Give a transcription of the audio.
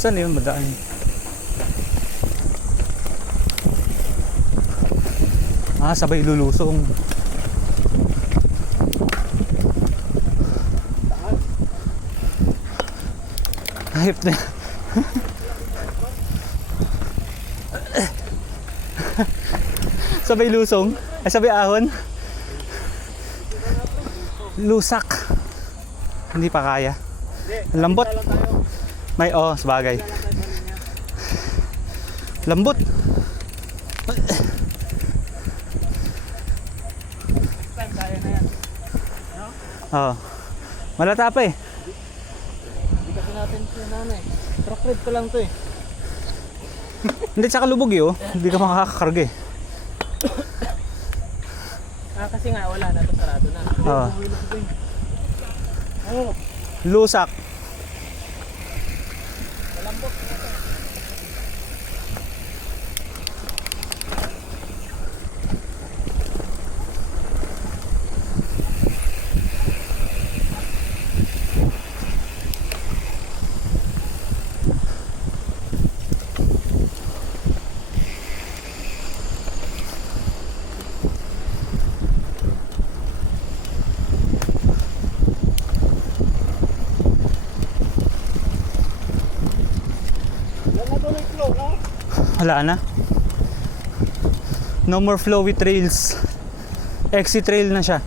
Saan yun madaan? Ah, sabay lulusong. Hayop na. Sabay lusong. Ay, sabay ahon. Lusak. Hindi pa kaya. Ang lambot. May sabagay. Lambot. Kaya na yan. Oo. Malata pa eh. Hindi kasi natin sinanay. Truck ride pa lang to eh. Hindi, tsaka lubog yun. Hindi ka makakakarga eh. Kasi nga wala na to, sarado na. Oo. Oh, Lusak. malambot. Wala na. No more flowy trails. Exit trail na siya.